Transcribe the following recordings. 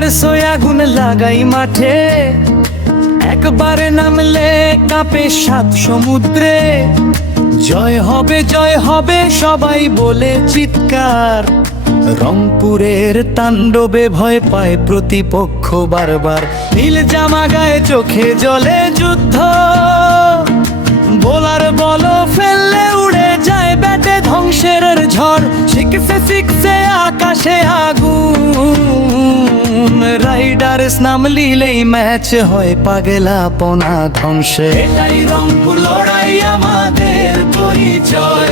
লাগাই মাঠে। একবারে নামলে কাপে সাত সমুদ্রে। জয় হবে জয় হবে, সবাই বলে চিৎকার। রংপুরের তাণ্ডবে ভয় পায় প্রতিপক্ষ বারবার। নীল জামা গায়ে চোখে জলে যুদ্ধ। বোলার বল ফেললে উড়ে যায় ব্যাটে ধ্বংসের ঝড়। শিখছে শিখছে আকাশে আগুন। রাইডার্স নাম লিলেই ম্যাচ হয় পাগেলা পনা ধ্বংসে। এটাই রংপুর লড়াই আমাদের পরিচয়।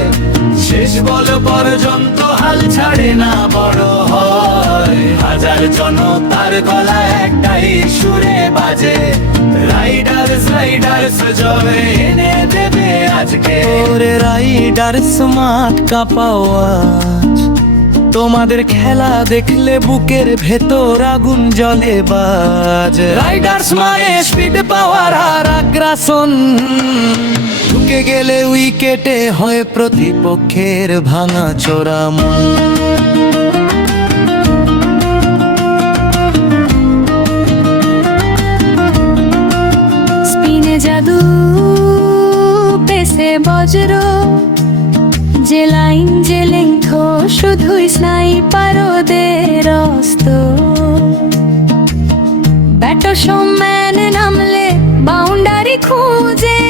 শেষ বল পর্যন্ত হাল ছাড়ে না বড় হয়। হাজার জনতার গলা একটাই সুরে বাজে। রাইডার্স রাইডার্স জয় এনে দেবে আজকে। ওরে রাইডার্স মাঠ কাঁপাও আজ তোমাদের খেলা দেখলে বুকের ভেতর আগুন জলে বাজ। রাইডার্স মানে স্পিড পাওয়ার আর আগ্রাসন। ঢুকে গেলে উইকেটে হয় প্রতিপক্ষের ভাঙা চোরা মন। স্পিনে জাদু পেসে বজ্র, যে লাইন, যে লেংথ শুধুই স্নাইপারদের অস্ত ব্যাটো সম্মান নামলে বাউন্ডারি খুঁজে,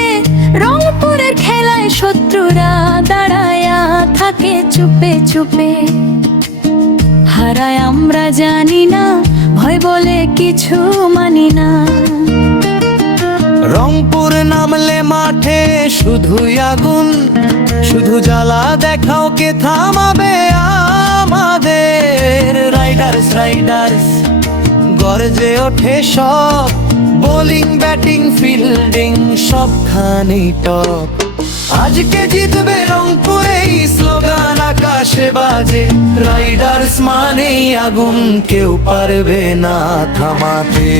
রংপুরের খেলায় শত্রুরা দাঁড়ায়া থাকে চুপে চুপে। হারায় আমরা জানি না, ভয় বলে কিছু মানি না। রংপুর নামলে মাঠে শুধুই আগুন, শুধু জ্বালা দেখাও কে থামাবে আমাদের। রাইডার্স রাইডার্স গর্জে ওঠে সব বোলিং ব্যাটিং ফিল্ডিং সবখানেই টপ আজকে জিতবে রংপুরে স্লোগান আকাশে বাজে। রাইডার্স মানেই আগুন, কেউ পারবে না থামাতে।